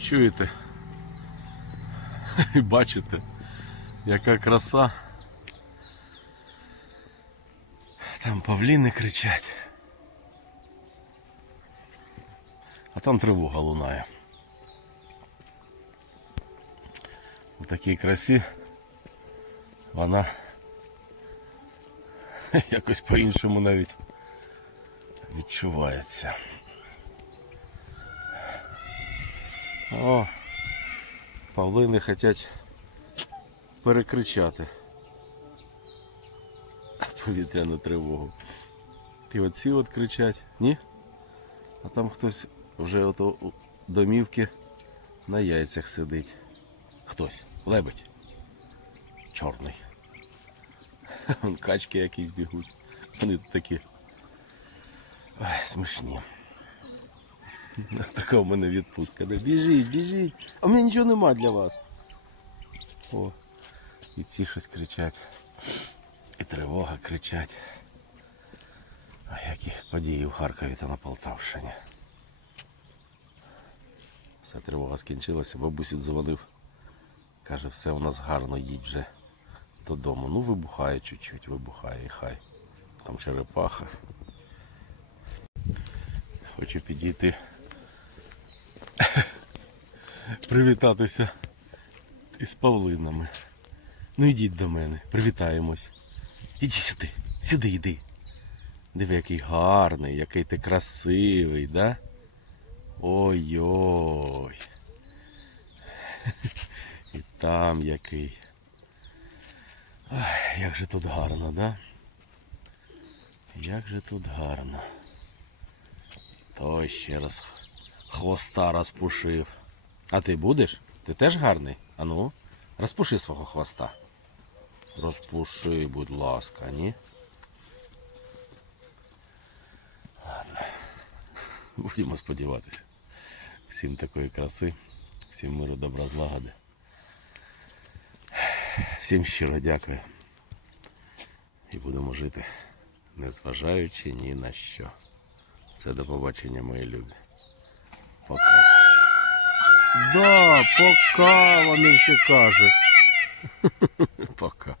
Чуєте? І бачите, яка краса. Там павліни кричать. А там тривога лунає. У такій красі вона якось по-іншому навіть відчувається. О, павлини хочуть перекричати повітряну тривогу. Ти оці от кричать, ні? А там хтось вже ото у домівки на яйцях сидить. Хтось. Лебедь. Чорний. Качки якісь бігуть. Вони такі. Ой, смішні. Така в мене відпустка. Біжіть, біжіть. А в мене нічого нема для вас. О, і ці щось кричать. І тривога кричать. А які події в Харкові та на Полтавщині. Все, тривога скінчилася, бабусі дзвонив. Каже, все у нас гарно, їдь вже додому. Ну, вибухає чуть-чуть, вибухає і хай. Там черепаха. Хочу підійти. Привітатися із павлинами. Ну йдіть до мене, привітаємось. Іди сюди, сюди йди. Диви, який гарний, який ти красивий, да? Ой-ой. І там який. Ой, як же тут гарно, да? Як же тут гарно. Той ще раз хвоста розпушив. А ти будеш? Ти теж гарний? Ану, розпуши свого хвоста. Розпуши, будь ласка, ні? Ладно. Будемо сподіватися. Всім такої краси, всім миру, добра, злагоди. Всім щиро дякую. І будемо жити, незважаючи ні на що. Це до побачення, мої любі. Пока. Да, пока вони всі кажуть. Пока.